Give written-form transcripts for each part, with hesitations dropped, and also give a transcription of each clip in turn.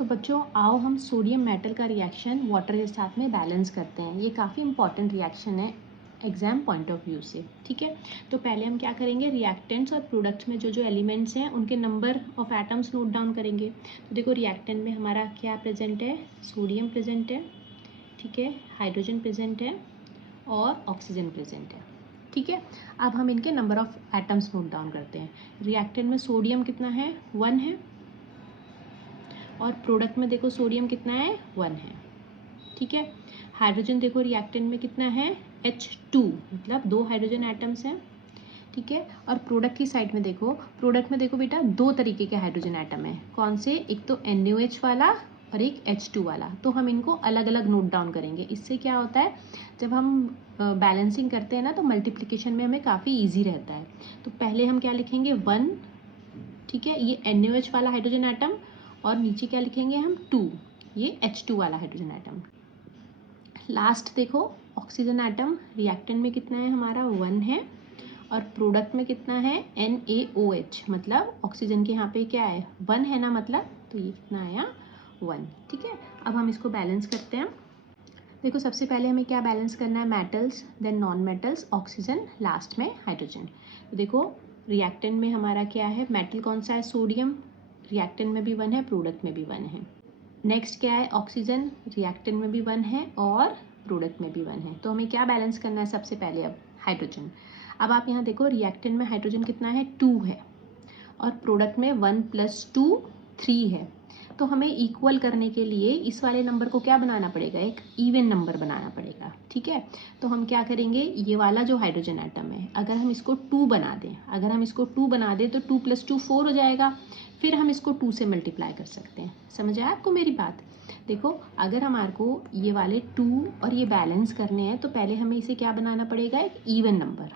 तो बच्चों आओ हम सोडियम मेटल का रिएक्शन वाटर के साथ में बैलेंस करते हैं। ये काफ़ी इंपॉर्टेंट रिएक्शन है एग्जाम पॉइंट ऑफ व्यू से, ठीक है। तो पहले हम क्या करेंगे, रिएक्टेंट्स और प्रोडक्ट्स में जो जो एलिमेंट्स हैं उनके number of atoms note down करेंगे। तो देखो रिएक्टेंट में हमारा क्या प्रेजेंट है, सोडियम प्रेजेंट है, ठीक है, हाइड्रोजन प्रेजेंट है और ऑक्सीजन प्रेजेंट है, ठीक है। अब हम इनके number of atoms note down करते हैं। रिएक्टेंट में सोडियम कितना है, 1 है, और प्रोडक्ट में देखो सोडियम कितना है, 1 है, ठीक है। हाइड्रोजन देखो रिएक्टेंट में कितना है, H2, मतलब 2 हाइड्रोजन एटम्स हैं, ठीक है। और प्रोडक्ट की साइड में देखो, प्रोडक्ट में देखो बेटा 2 तरीके के हाइड्रोजन एटम है। कौन से, एक तो NaOH वाला और एक H2 वाला। तो हम इनको अलग अलग नोट डाउन करेंगे। इससे क्या होता है, जब हम बैलेंसिंग करते हैं ना तो मल्टीप्लिकेशन में हमें काफ़ी ईजी रहता है। तो पहले हम क्या लिखेंगे, 1, ठीक है, ये NaOH वाला हाइड्रोजन एटम, और नीचे क्या लिखेंगे हम, 2, ये H2 वाला हाइड्रोजन एटम। लास्ट देखो ऑक्सीजन एटम, रिएक्टेंट में कितना है हमारा, 1 है, और प्रोडक्ट में कितना है, NaOH, मतलब ऑक्सीजन के यहाँ पे क्या है, 1 है ना, मतलब तो ये कितना आया, 1, ठीक है। अब हम इसको बैलेंस करते हैं। देखो सबसे पहले हमें क्या बैलेंस करना है, metals, then non metals, oxygen, last में हाइड्रोजन। तो देखो रिएक्टेंट में हमारा क्या है, मेटल कौन सा है, सोडियम, रिएक्टेंट में भी 1 है, प्रोडक्ट में भी 1 है। नेक्स्ट क्या है, ऑक्सीजन, रिएक्टेंट में भी 1 है और प्रोडक्ट में भी 1 है। तो हमें क्या बैलेंस करना है सबसे पहले, अब हाइड्रोजन। अब आप यहाँ देखो रिएक्टेंट में हाइड्रोजन कितना है, 2 है, और प्रोडक्ट में 1 + 2 3 है। तो हमें इक्वल करने के लिए इस वाले नंबर को क्या बनाना पड़ेगा, एक इवन नंबर बनाना पड़ेगा, ठीक है। तो हम क्या करेंगे, ये वाला जो हाइड्रोजन एटम है अगर हम इसको 2 बना दें, अगर हम इसको 2 बना दें तो 2 + 2 4 हो जाएगा। फिर हम इसको 2 से मल्टीप्लाई कर सकते हैं। समझ आया आपको मेरी बात। देखो अगर हमारे को ये वाले 2 और ये बैलेंस करने हैं तो पहले हमें इसे क्या बनाना पड़ेगा, एक इवन नंबर,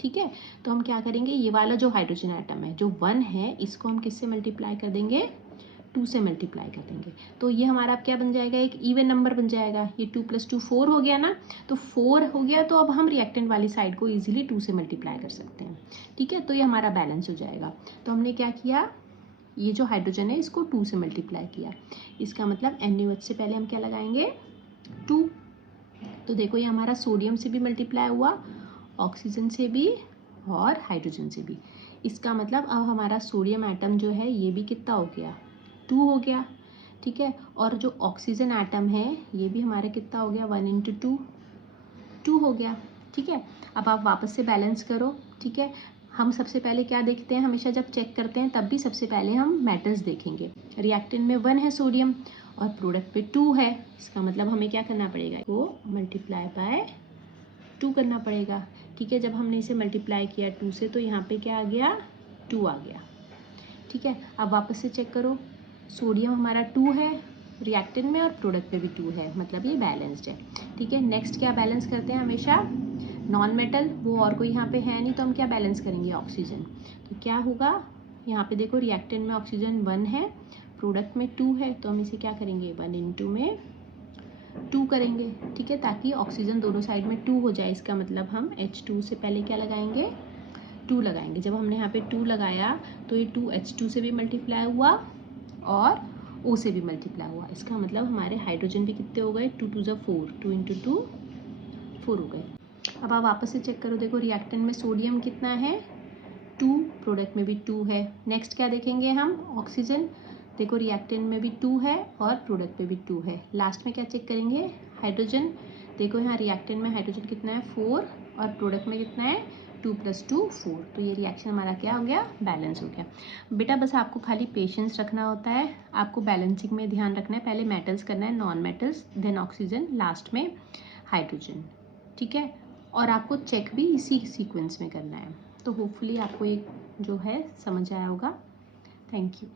ठीक है। तो हम क्या करेंगे, ये वाला जो हाइड्रोजन एटम है जो 1 है, इसको हम किससे मल्टीप्लाई कर देंगे, 2 से मल्टीप्लाई कर देंगे। तो ये हमारा अब क्या बन जाएगा, एक इवन नंबर बन जाएगा। ये 2 + 2 4 हो गया ना, तो 4 हो गया, तो अब हम रिएक्टेंट वाली साइड को इजीली 2 से मल्टीप्लाई कर सकते हैं, ठीक है। तो ये हमारा बैलेंस हो जाएगा। तो हमने क्या किया, ये जो हाइड्रोजन है इसको 2 से मल्टीप्लाई किया। इसका मतलब NaOH से पहले हम क्या लगाएंगे, 2। तो देखो ये हमारा सोडियम से भी मल्टीप्लाई हुआ, ऑक्सीजन से भी और हाइड्रोजन से भी। इसका मतलब अब हमारा सोडियम एटम जो है ये भी कितना हो गया, 2 हो गया, ठीक है। और जो ऑक्सीजन एटम है ये भी हमारा कितना हो गया, 1 × 2 2 हो गया, ठीक है। अब आप वापस से बैलेंस करो, ठीक है। हम सबसे पहले क्या देखते हैं, हमेशा जब चेक करते हैं तब भी सबसे पहले हम मेटल्स देखेंगे। रिएक्टेंट में 1 है सोडियम और प्रोडक्ट पे 2 है। इसका मतलब हमें क्या करना पड़ेगा, वो मल्टीप्लाई बाय 2 करना पड़ेगा, ठीक है। जब हमने इसे मल्टीप्लाई किया 2 से तो यहाँ पे क्या आ गया, 2 आ गया, ठीक है। अब वापस से चेक करो, सोडियम हमारा 2 है रिएक्टेंट में और प्रोडक्ट में भी 2 है, मतलब ये बैलेंस्ड है, ठीक है। नेक्स्ट क्या बैलेंस करते हैं हमेशा, नॉन मेटल, वो और कोई यहाँ पे है नहीं तो हम क्या बैलेंस करेंगे, ऑक्सीजन। तो क्या होगा, यहाँ पे देखो रिएक्टेंट में ऑक्सीजन 1 है, प्रोडक्ट में 2 है, तो हम इसे क्या करेंगे, 1 × में 2 करेंगे, ठीक है, ताकि ऑक्सीजन दोनों साइड में 2 हो जाए। इसका मतलब हम H2 से पहले क्या लगाएंगे, 2 लगाएंगे। जब हमने यहाँ पे 2 लगाया तो ये 2 H2 से भी मल्टीप्लाई हुआ और O से भी मल्टीप्लाई हुआ। इसका मतलब हमारे हाइड्रोजन भी कितने हो गए, 2 × 2 4, 2 × 2 4 हो गए। अब आप वापस से चेक करो, देखो रिएक्टेंट में सोडियम कितना है, 2, प्रोडक्ट में भी 2 है। नेक्स्ट क्या देखेंगे हम, ऑक्सीजन, देखो रिएक्टेंट में भी 2 है और प्रोडक्ट में भी 2 है। लास्ट में क्या चेक करेंगे, हाइड्रोजन, देखो यहाँ रिएक्टेंट में हाइड्रोजन कितना है, 4, और प्रोडक्ट में कितना है, 2 + 2 4। तो ये रिएक्शन हमारा क्या हो गया, बैलेंस हो गया। बेटा बस आपको खाली पेशेंस रखना होता है, आपको बैलेंसिंग में ध्यान रखना है। पहले मेटल्स करना है, non metals, then oxygen, last में हाइड्रोजन, ठीक है। और आपको चेक भी इसी सीक्वेंस में करना है। तो होपफुली आपको एक जो है समझ आया होगा। Thank you.